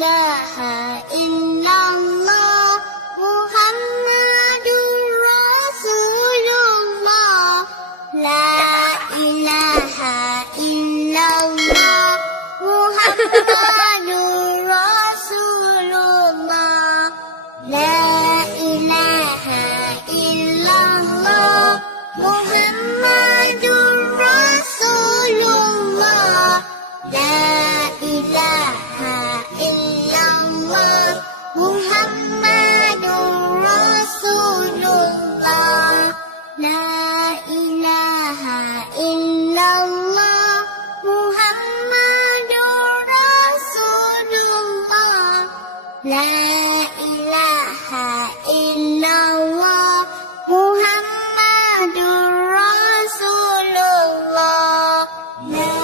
ilaha illallah Muhammadur Rasulullah. La ilaha illallah Muhammadur Rasulullah. La ilaha illallah Muhammadur Rasulullah. La ilaha illallah Muhammadur Rasulullah. La ilaha illallah Muhammadur Rasulullah. La ilaha illallah Muhammadur Rasulullah. La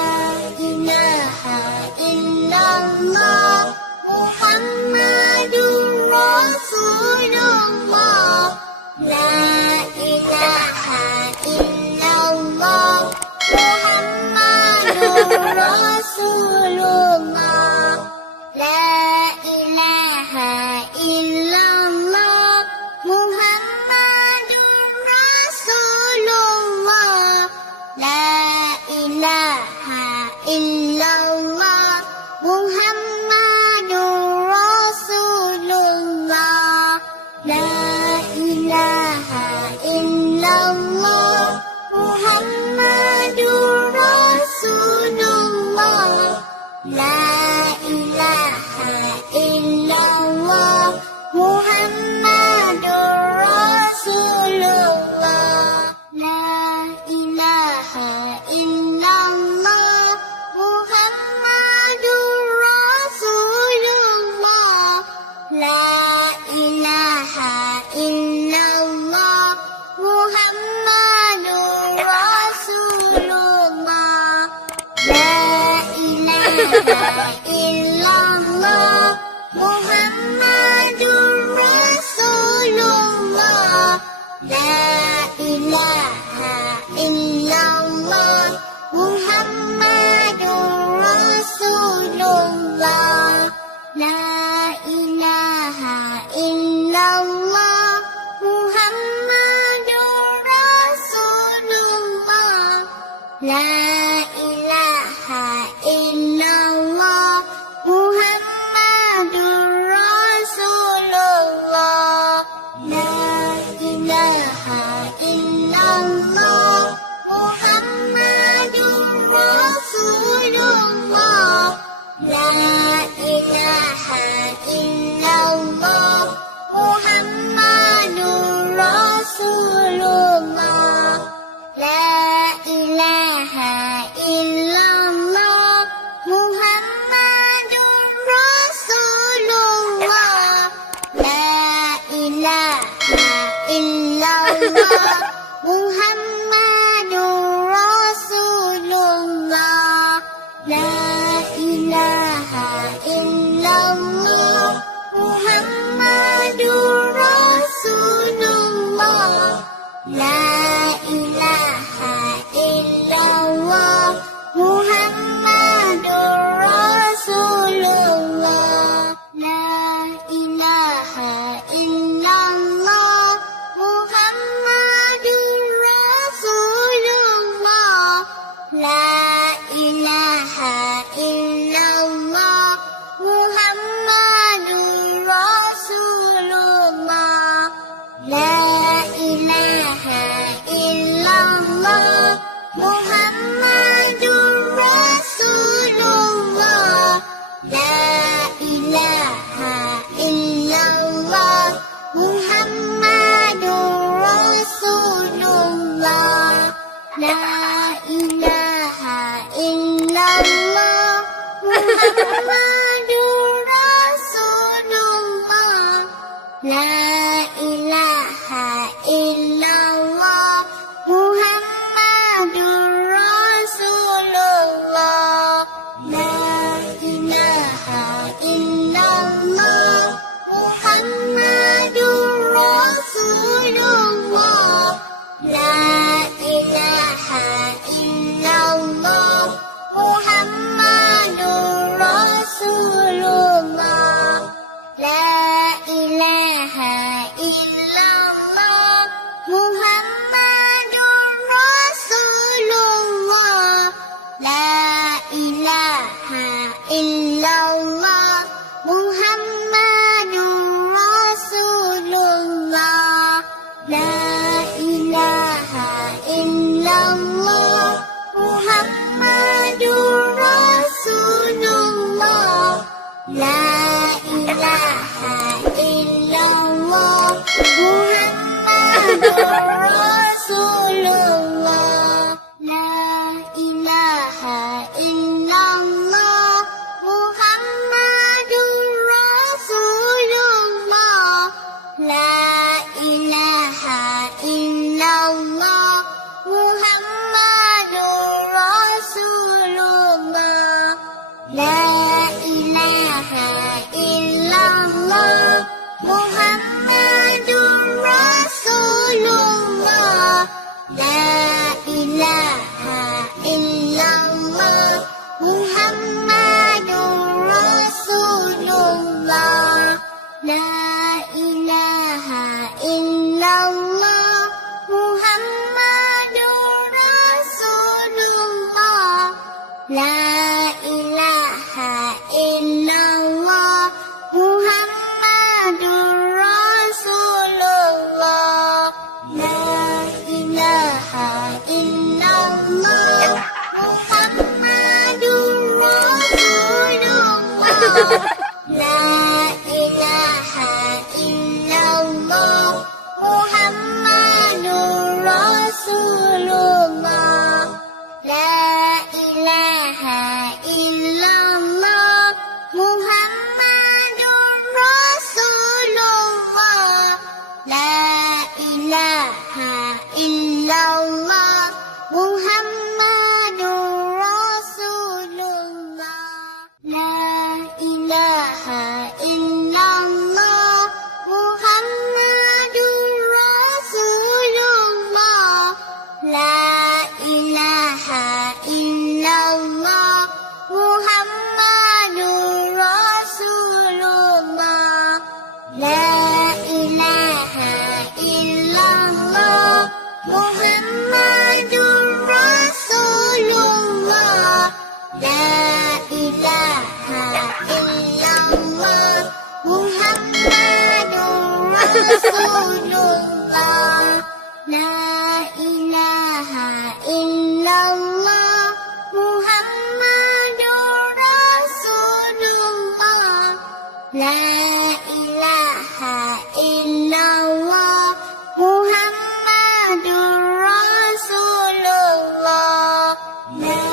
ilaha illallah Muhammadur Rasulullah. La ilaha illallah Muhammadur Rasulullah. La ilaha illallah Muhammadur Rasulullah. La ilaha illallah Muhammadur Rasulullah. La ilaha illallah Muhammadur Rasulullah. La ilaha illallah Muhammadur Rasulullah. La ilaha illallah Muhammadur Rasulullah. La ilaha illallah Muhammadur Rasulullah. La ilaha illallah Muhammadur Rasulullah. La ilaha illallah Muhammadur Rasulullah. La ilaha illallah Muhammadur Rasulullah. La ilaha illallah Muhammadur Rasulullah. La ilaha illallah Muhammadur Rasulullah. La ilaha illallah Muhammadur Rasulullah. La ilaha illallah Muhammadur Rasulullah. La ilaha illallah Muhammadur Rasulullah. La ilaha illallah Muhammadur Rasulullah. La ilaha illallah Muhammadur Rasulullah. La ilaha illallah Muhammadur Rasulullah. La ilaha illallah Muhammadur Rasulullah. La ilaha illallah Muhammadur Rasulullah. La ilaha illallah Muhammadur Rasulullah. La ilaha illallah Muhammadur Rasulullah. La ilaha illallah Muhammadur Rasulullah. La ilaha illallah Muhammadur Rasulullah. La ilaha illallah Muhammadur Rasulullah. Rasulullah. La ilaha illallah Muhammadur Rasulullah. La ilaha illallah Muhammadur Rasulullah. La ilaha illallah Muhammadur Rasulullah. La ilaha illallah Muhammadur Rasulullah. La ilaha illallah Muhammadur Rasulullah. La ilaha illallah Muhammadur Rasulullah. La ilaha illallah Muhammadur Rasulullah. La ilaha illallah Muhammadur Rasulullah. La ilaha illallah Muhammadur Rasulullah. La ilaha illallah Muhammadur Rasulullah. La ilaha illallah Muhammadur Rasulullah. La ilaha illallah Muhammadur Rasulullah. La ilaha illallah Muhammadur Rasulullah. La ilaha illallah Muhammadur Rasulullah. La ilaha illallah Muhammadur Rasulullah. La ilaha illallah Muhammadur Rasulullah. La ilaha illallah Muhammadur Rasulullah. La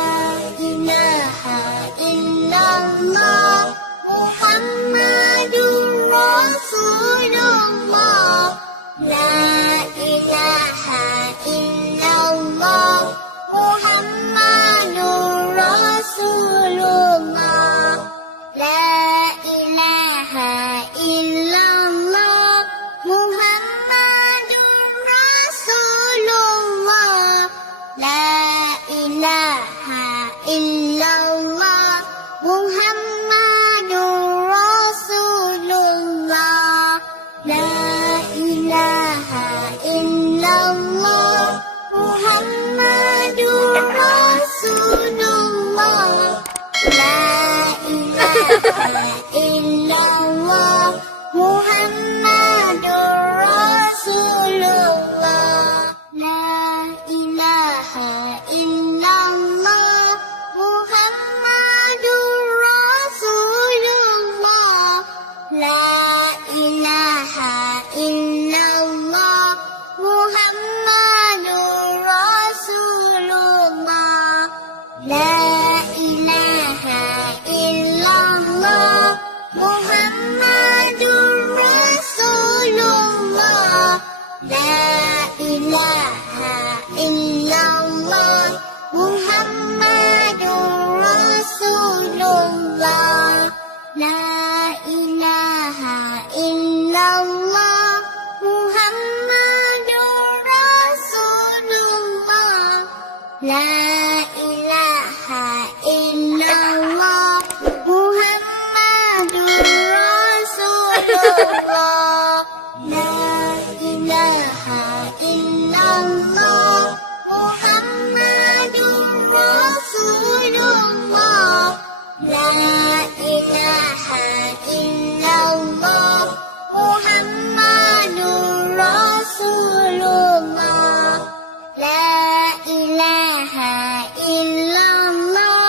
ilaha illallah Muhammadur Rasulullah. La ilaha illallah Muhammadur Rasulullah. La ilaha illallah Muhammadur Rasulullah. La ilaha illallah Muhammadur Rasulullah. La ilaha illallah Muhammadur Rasulullah. La ilaha illallah Muhammadur Rasulullah. La ilaha illallah Muhammadur Rasulullah. La ilaha illallah Muhammadur Rasulullah. La ilaha illallah Muhammadur Rasulullah. La ilaha illallah Muhammadur Rasulullah. La ilaha illallah Muhammadur Rasulullah. La ilaha illallah Muhammadur Rasulullah. La ilaha illallah Muhammadur Rasulullah. La ilaha illallah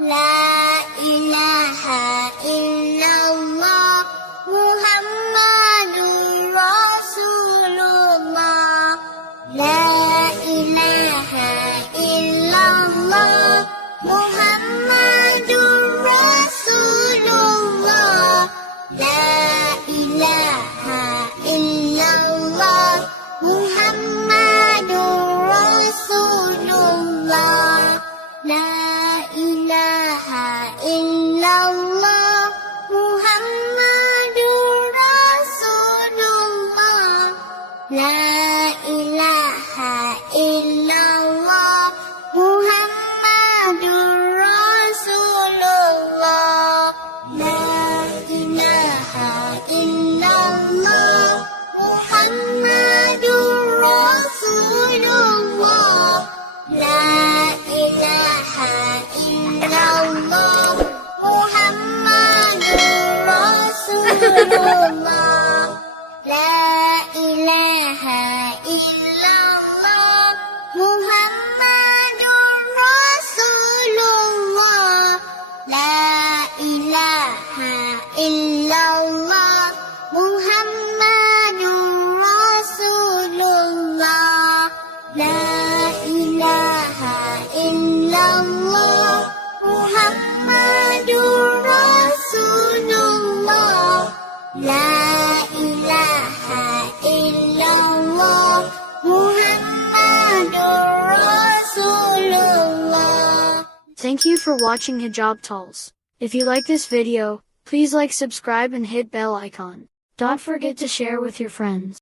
لا إله إلا الله محمد رسول الله لا إله إلا الله محمد رسول الله لا إله إلا الله محمد رسول الله لا إله إلا الله محمد رسول الله لا إله إلا الله محمد رسول الله لا إله إلا الله محمد رسول الله لا إله إلا الله محمد رسول الله لا إله إلا الله محمد رسول الله لا إله إلا الله محمد رسول الله لا إله إلا الله محمد رسول الله لا إله إلا الله محمد رسول الله. Thank you for watching Hijab Talks. If you like this video, please like, subscribe and hit bell icon. Don't forget to share with your friends.